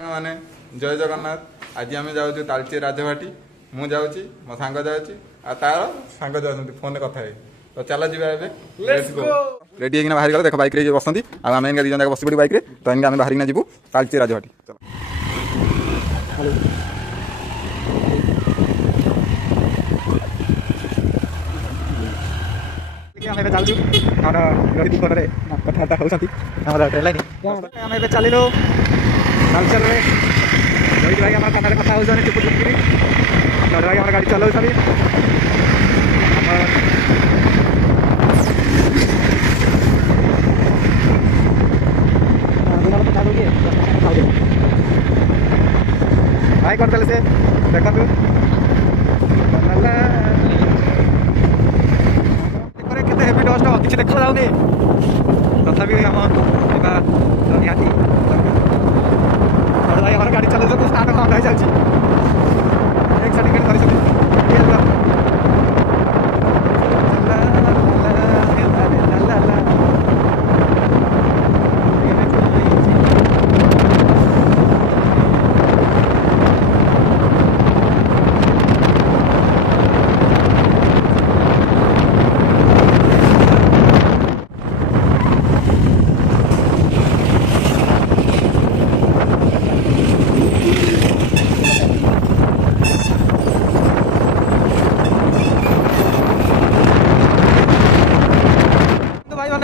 मैंने जय जगन्नाथ। आज आम जाऊँ तालचे राजभाटी मु जाऊँगी मो सांग जाऊँगी तार सांग जाऊँ फोन कथा तो चल जी रेडी होना बाहर गला देख बैक बसती आम दी जन बस पड़ी बैक तो इनके आम बाहर जीवु तालचे राजभाटी। चलु रोहित फोन में कथबार्ता होती ट्रेन लाइन आम ए चलू तालचेर रोहित भाई आम कथा कथा होती चुप चुपकरी लड़ भाई आम गाड़ी चलाऊ भाई कर से देखु केते हेवी डस्ट किसी देखा जाऊनी तथापि आम निहाती भाई हमारे गाड़ी चलो स्टार्ट बंद हो जाए एक सर्टिफिकेट धरी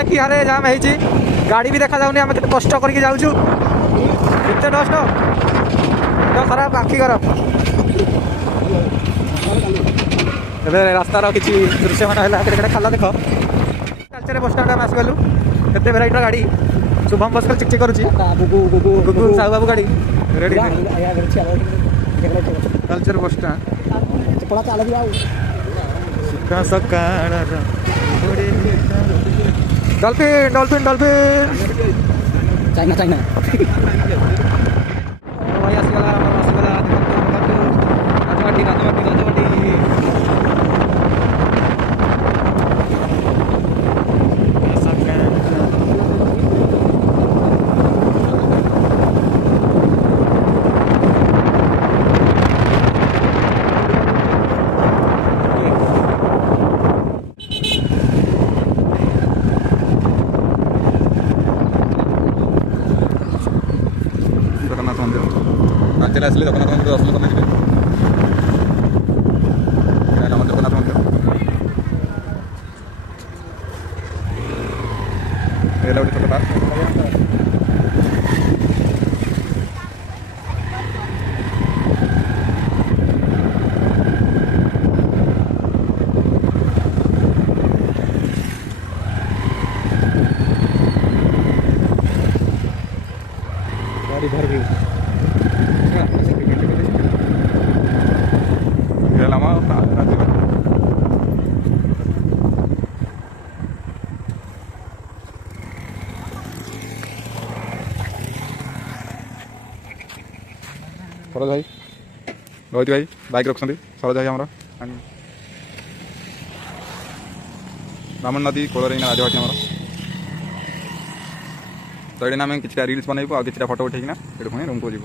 कि यारे जाम है गाड़ी भी देखा जाऊनी आम के कष्ट करके जाऊँ एत डस्ट खराब आखि खराब रास्तार किसी दृश्य मान है खाला देख तालचेर बस स्टाण्ड आसगलु केते भेराइटर गाड़ी शुभम बसकल चिकचिक करुची गुगु साहू बाबू गाड़ी रेडी तालचेर बस stand dolphin dolphin dolphin China China भाई आसगला राजवाटी राजवाटी राजवाटी जगन्नाथ मंदिर तालचेर आसले जगन्नाथ मंदिर दर्शन करने जगन्नाथ मंदिर गोटे छोटा इधर भी सरोज भाई रोहित भाई बाइक रखुं सरोज भाई आमर ब्राह्मण नदी कोल राजभाटी आमर तो ये आम कि रील्स बनइबू आ कि फोटो उठेकिना पुणी रूम को जीव।